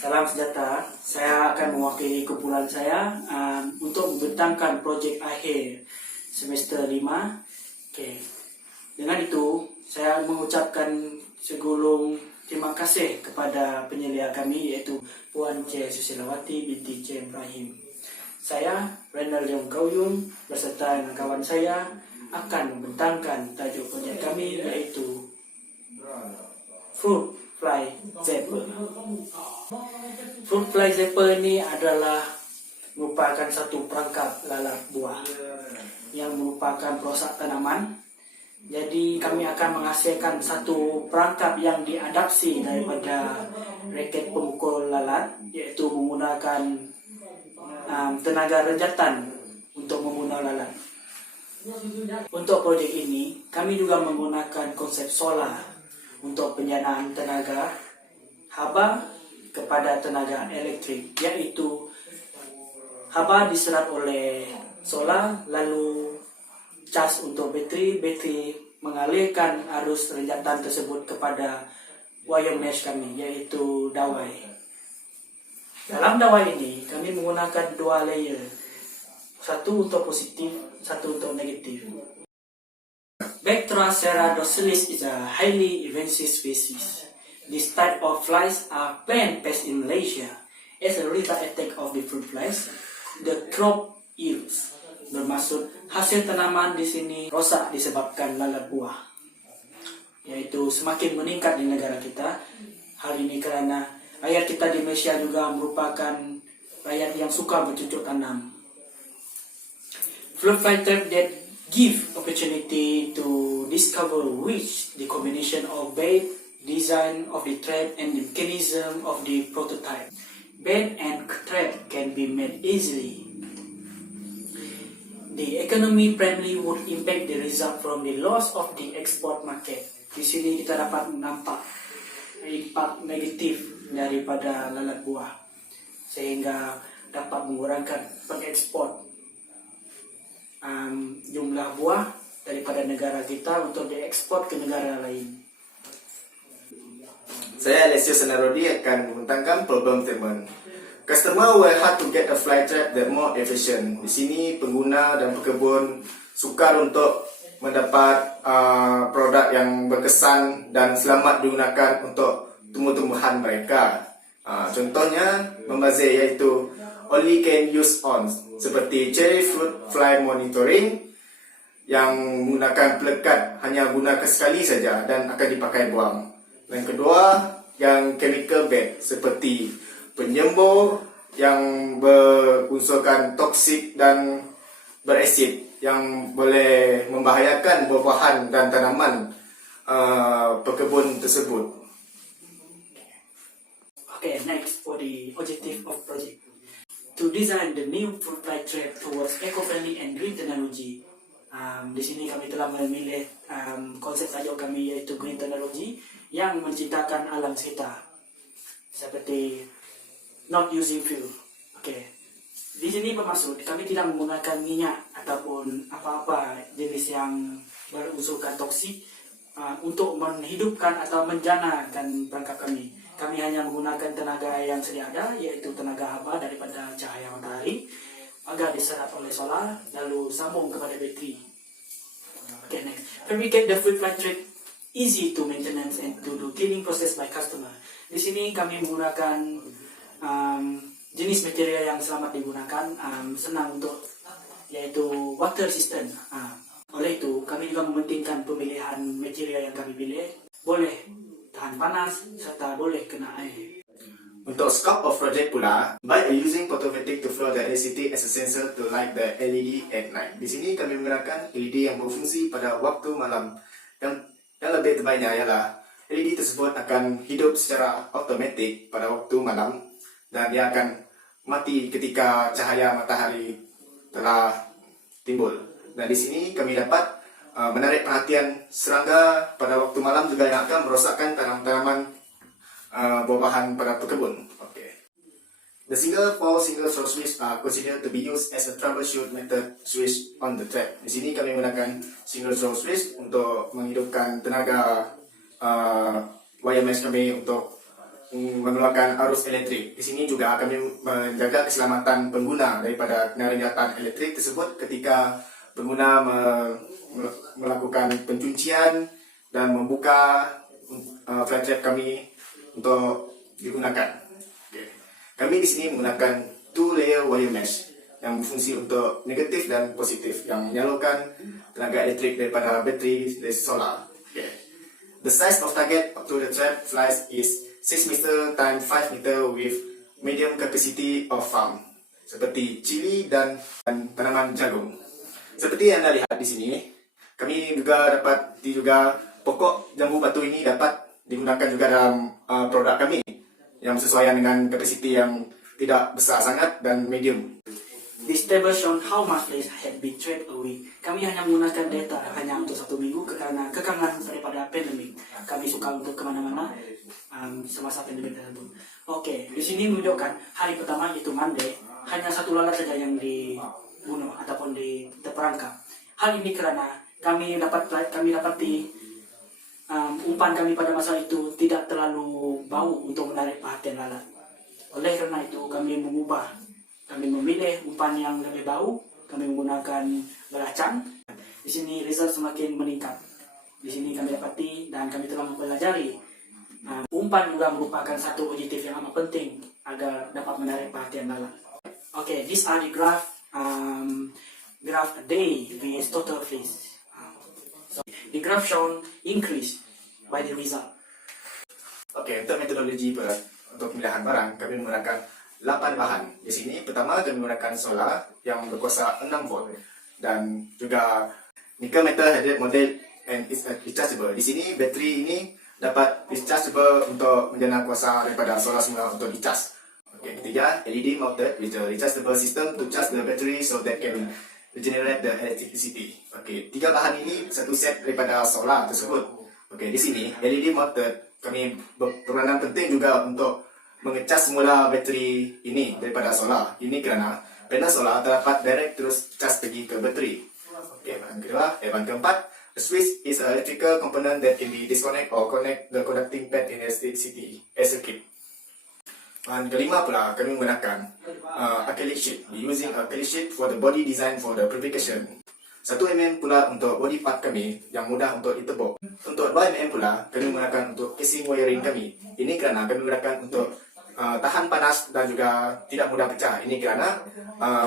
Salam sejahtera. Saya akan mewakili kumpulan saya untuk membentangkan projek akhir semester 5. Dengan itu, saya mengucapkan segulung terima kasih kepada penyelia kami iaitu Puan C. Susilawati binti C. Ibrahim. Saya, Renal Leong Gauyun, beserta dengan kawan saya akan membentangkan tajuk projek kami iaitu Fruit Fly Zapper. Fruit Fly Zapper ini adalah merupakan satu perangkap lalat buah yang merupakan perosak tanaman. Jadi kami akan menghasilkan satu perangkap yang diadaptasi daripada raket pemukul lalat, iaitu menggunakan tenaga rejatan untuk membunuh lalat. Untuk projek ini, kami juga menggunakan konsep solar untuk penyanaan tenaga haba kepada tenaga elektrik, iaitu haba diserap oleh solar, lalu cas untuk bateri mengalirkan arus rejatan tersebut kepada wire mesh kami, iaitu dawai. Dalam dawai ini, kami menggunakan dua layer, satu untuk positif, satu untuk negatif. Bactera docilis is a highly invasive species. This type of flies are plant pests in Malaysia. As a lethal attack of the fruit flies, the crop yields. Bermaksud hasil tanaman di sini rosak disebabkan lalat buah, yaitu semakin meningkat di negara kita. Hal ini kerana rakyat kita di Malaysia juga merupakan rakyat yang suka bercucuk tanam. Fruit fly trap that give opportunity to discover which the combination of bait, design of the trap and the mechanism of the prototype. Bait and trap can be made easily. The economy primarily would impact the result from the loss of the export market. Di sini kita dapat nampak impak negatif daripada lalat buah, sehingga dapat mengurangkan pengekspor jumlah buah daripada negara kita untuk diekspor ke negara lain. Saya Alessio Senarodi akan membentangkan problem statement. Customer will have to get a fly trap that more efficient. Di sini pengguna dan pekebun sukar untuk mendapat produk yang berkesan dan selamat digunakan untuk tumbuh-tumbuhan mereka. Contohnya membazir, iaitu only can use on, seperti cherry fruit fly monitoring yang menggunakan pelekat hanya gunakan sekali saja dan akan dipakai buang. Dan kedua, yang chemical bait seperti penyembur yang berunsurkan toksik dan berasid yang boleh membahayakan buah-buahan dan tanaman pekebun tersebut. Okay, next for the objective of project. To design the new fruit fly trap towards eco-friendly and green technology. Di sini kami telah memilih konsep tajuk kami iaitu green technology yang menciptakan alam sekitar, seperti not using fuel. Okay. Di sini bermaksud kami tidak menggunakan minyak ataupun apa-apa jenis yang berunsurkan toksik untuk menghidupkan atau menjanakan perangkap kami. Kami hanya menggunakan tenaga yang sedia ada, yaitu tenaga haba daripada cahaya matahari agar diserap oleh solar lalu sambung kepada bateri. Okay, next. Fabricate the fruit fly trap easy to maintenance and to do cleaning process by customer. Di sini kami menggunakan jenis material yang selamat digunakan, senang untuk, yaitu water resistant. Oleh itu, kami juga mementingkan pemilihan material yang kami pilih boleh tahan panas serta boleh kena air. Untuk scope of project pula, by using photovoltaic to flow the electricity as a sensor to light the LED at night. Di sini kami menggunakan LED yang berfungsi pada waktu malam. Yang lebih terbaiknya ialah LED tersebut akan hidup secara automatik pada waktu malam dan dia akan mati ketika cahaya matahari telah timbul. Dan di sini kami dapat menarik perhatian serangga pada waktu malam juga yang akan merosakkan tanaman buah-buahan pada pekebun. Okay. The single source switch are considered to be used as a troubleshoot method switch on the trap. Di sini kami menggunakan single source switch untuk menghidupkan tenaga wire mesh kami untuk mengeluarkan arus elektrik. Di sini juga kami menjaga keselamatan pengguna daripada kena ringatan elektrik tersebut ketika pengguna melakukan pencucian dan membuka flat trap kami untuk digunakan. Okay. Kami di sini menggunakan 2-layer wire mesh yang berfungsi untuk negatif dan positif yang menyalurkan tenaga elektrik daripada bateri dari solar. Okay. The size of target to the trap flies is 6 meter times 5 meter with medium capacity of farm seperti cili dan tanaman jagung. Seperti yang anda lihat di sini, kami juga dapat pokok jambu batu ini dapat digunakan juga dalam produk kami yang sesuai dengan kapasiti yang tidak besar sangat dan medium. This table shown how much flies had been trapped a week. Kami hanya menggunakan data hanya untuk 1 minggu karena kekangan daripada pandemik. Kami suka untuk kemana-mana semasa pandemik tersebut. Oke, di sini menunjukkan hari pertama itu Monday, hanya 1 lalat saja yang dibunuh ataupun terperangkap. Hal ini karena kami dapati umpan kami pada masa itu tidak terlalu bau untuk menarik perhatian lalat. Oleh karena itu kami memilih umpan yang lebih bau. Kami menggunakan belacang. Di sini result semakin meningkat. Di sini kami dapati dan kami telah mempelajari umpan juga merupakan satu objektif yang amat penting agar dapat menarik perhatian lalat. Okay, these are the graph a day with total fleece. So the graph shown increase by the result. Oke, untuk metodologi untuk pemilihan barang, kami menggunakan 8 bahan. Di sini pertama kami menggunakan solar yang berkuasa 6 volt dan juga nickel metal hydride model and is rechargeable. Di sini bateri ini dapat rechargeable untuk menjana kuasa daripada solar semula untuk dicas. Oke, ketiga LED mounted with a rechargeable system to charge the battery so that can regenerate the electricity. Oke, 3 bahan ini satu set daripada solar tersebut. Oke, di sini LED mounted kami berperanan penting juga untuk mengecas semula bateri ini daripada solar. Ini kerana panel solar terdapat direct terus cas pergi ke bateri. Oke, bahan kedua, bahan keempat, the switch is an electrical component that can be disconnect or connect the conducting pad in electricity as a circuit. Bahan kelima pula, kami menggunakan acrylic sheet. We using acrylic sheet for the body design for the fabrication. 1 mm pula untuk body part kami yang mudah untuk ditebuk. Untuk 2 mm pula, kami menggunakan untuk casing wiring kami. Ini kerana kami menggunakan untuk tahan panas dan juga tidak mudah pecah. Ini kerana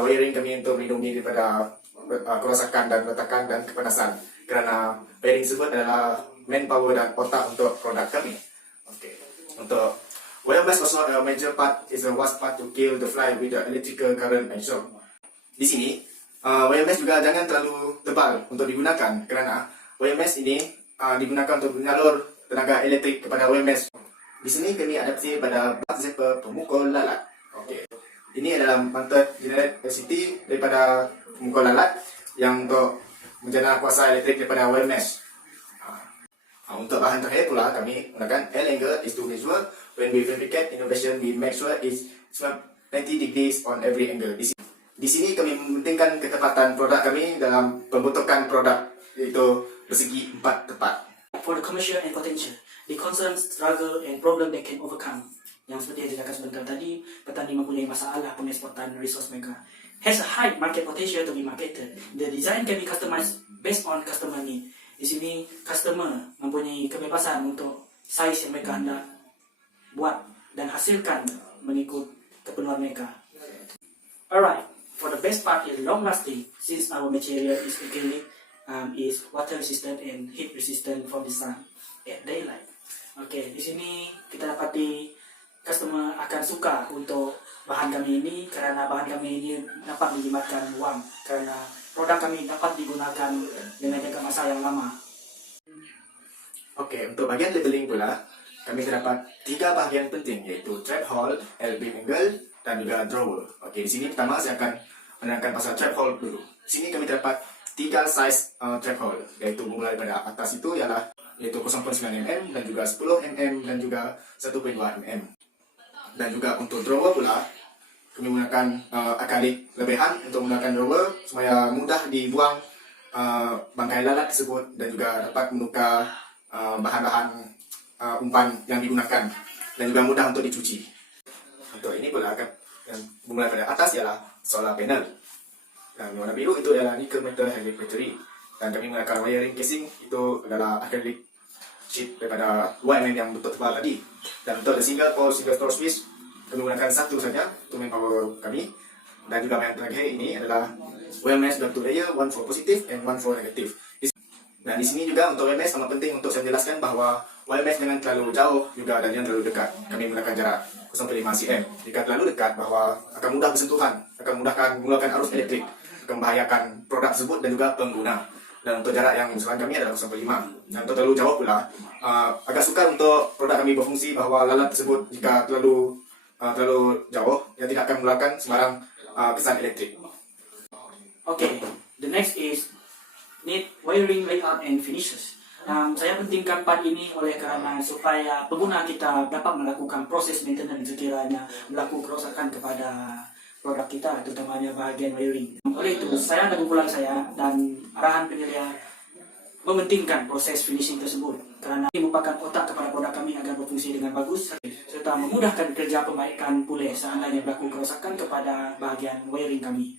wiring kami untuk melindungi daripada kerosakan dan retakan dan kepanasan. Kerana wiring tersebut adalah manpower dan otak untuk produk kami. Okay. Untuk wire mesh also a major part is a wasp part to kill the fly with the electrical current absorb. Di sini wire mesh juga jangan terlalu tebal untuk digunakan kerana wire mesh ini digunakan untuk menyalur tenaga elektrik kepada wire mesh. Di sini kami adaptasi pada bak zapper pemukul lalat. Okey. Ini adalah mantap generate electricity daripada pemukul lalat yang untuk menjana kuasa elektrik daripada wire mesh. Untuk bahan terakhir pula kami gunakan L angle is to measure when we fabricate innovation we make sure is 90 degrees on every angle. Di sini kami mementingkan ketepatan produk kami dalam pembentukan produk iaitu bersegi 4 tepat. For the commercial and potential, the concerns, struggle and problem they can overcome. Yang seperti yang dikatakan sebentar tadi, petani mempunyai masalah pengeksportan resource mereka. Has a high market potential to be marketed. The design can be customized based on customer need. Di sini customer mempunyai kebebasan untuk size yang mereka hendak buat dan hasilkan mengikut keperluan mereka. Alright, for the best part is long lasting since our material is acrylic, is water resistant and heat resistant from the sun at daylight. Okay, di sini kita dapati customer akan suka untuk bahan kami ini kerana bahan kami ini dapat menjimatkan wang kerana produk kami dapat digunakan dengan jangka masa yang lama. Okey, untuk bahagian labeling pula, kami terdapat 3 bahagian penting iaitu trap hole, L-beam angle dan juga drawer. Okey, di sini pertama saya akan menerangkan pasal trap hole dulu. Di sini kami terdapat 3 size trap hole iaitu bermula daripada atas itu ialah iaitu 0.9 mm dan juga 10 mm dan juga 1.2 mm. Dan juga untuk drawer pula, kami menggunakan akrilik lebihan untuk menggunakan drawer supaya mudah dibuang bangkai lalat tersebut dan juga dapat menukar bahan-bahan umpan yang digunakan. dan juga mudah untuk dicuci. Untuk ini pula akan yang dimulai pada atas ialah solar panel. Dan warna biru itu ialah nickel metal halide battery. Dan kami menggunakan wiring casing itu adalah acrylic sheet daripada 2mm yang betul tebal tadi. Dan untuk the single pole single store switch kami menggunakan satu saja untuk main power kami. Dan juga yang terakhir ini adalah wire mesh 2 layer, one for positive and one for negative. Dan di sini juga untuk wire mesh sangat penting untuk saya menjelaskan bahawa wire mesh jangan terlalu jauh juga dan jangan terlalu dekat. Kami menggunakan jarak 0,5 cm. Jika terlalu dekat bahawa akan mudah bersentuhan, akan mudahkan mengeluarkan arus elektrik, akan membahayakan produk tersebut dan juga pengguna. Dan untuk jarak yang usulan kami adalah 0,5. Dan untuk terlalu jauh pula, agak sukar untuk produk kami berfungsi bahawa lalat tersebut jika terlalu jauh, ia tidak akan mengeluarkan sembarang kesan elektrik. Okay, the next is need wiring layout and finishes. Saya pentingkan part ini oleh karena supaya pengguna kita dapat melakukan proses maintenance sekiranya melakukan kerosakan kepada produk kita, terutamanya bahagian wiring. Oleh itu, saya dan kumpulan saya dan arahan penyedia mementingkan proses finishing tersebut karena ini merupakan otak kepada produk kami agar berfungsi dengan bagus serta memudahkan kerja pembaikan pulih seandainya berlaku kerosakan kepada bahagian wiring kami.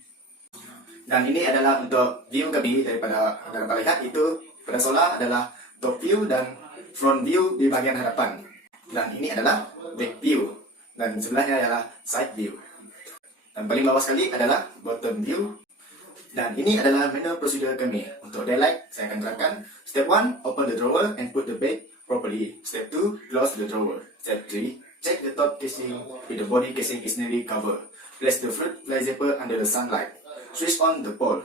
Dan ini adalah untuk view kami daripada anda dapat lihat itu pada solar adalah top view dan front view di bahagian hadapan. Dan ini adalah back view dan sebelahnya adalah side view. Dan paling bawah sekali adalah bottom view. Dan ini adalah manual prosedur kami. Untuk daylight, saya akan terangkan. Step 1, open the drawer and put the bed properly. Step 2, close the drawer. Step 3, check the top casing if the body casing is nearly covered. Place the fruit fly zipper under the sunlight. Switch on the pole.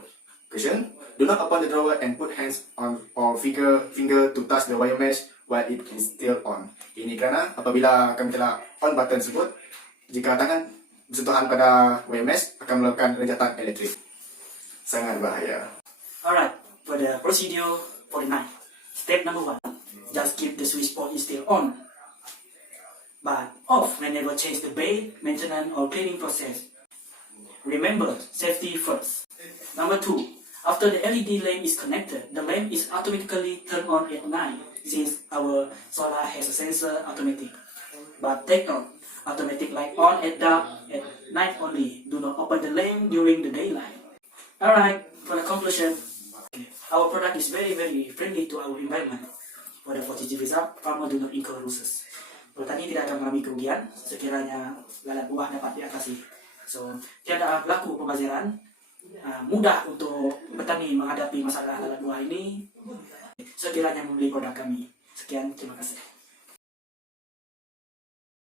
Question, do not open the drawer and put hands on or finger to touch the wire mesh while it is still on. Ini kerana apabila kami telah on button tersebut, jika tangan bersentuhan pada wire mesh akan melakukan rejatan elektrik. Sangat bahaya. Alright, for the procedure for the night. Step number 1, just keep the switch port is still on, but off whenever change the bed, maintenance or cleaning process. Remember, safety first. Number 2, after the LED lamp is connected, the lamp is automatically turned on at night since our solar has a sensor automatic. But take note, automatic light on at dark at night only. Do not open the lamp during the daylight. Alright, for the conclusion, our product is very friendly to our environment. For the positive result, farmer do not incur losses. Petani tidak akan mengalami kerugian sekiranya lalat buah dapat diatasi. So, tiada berlaku pembaziran. Mudah untuk petani menghadapi masalah lalat buah ini sekiranya membeli produk kami. Sekian, terima kasih.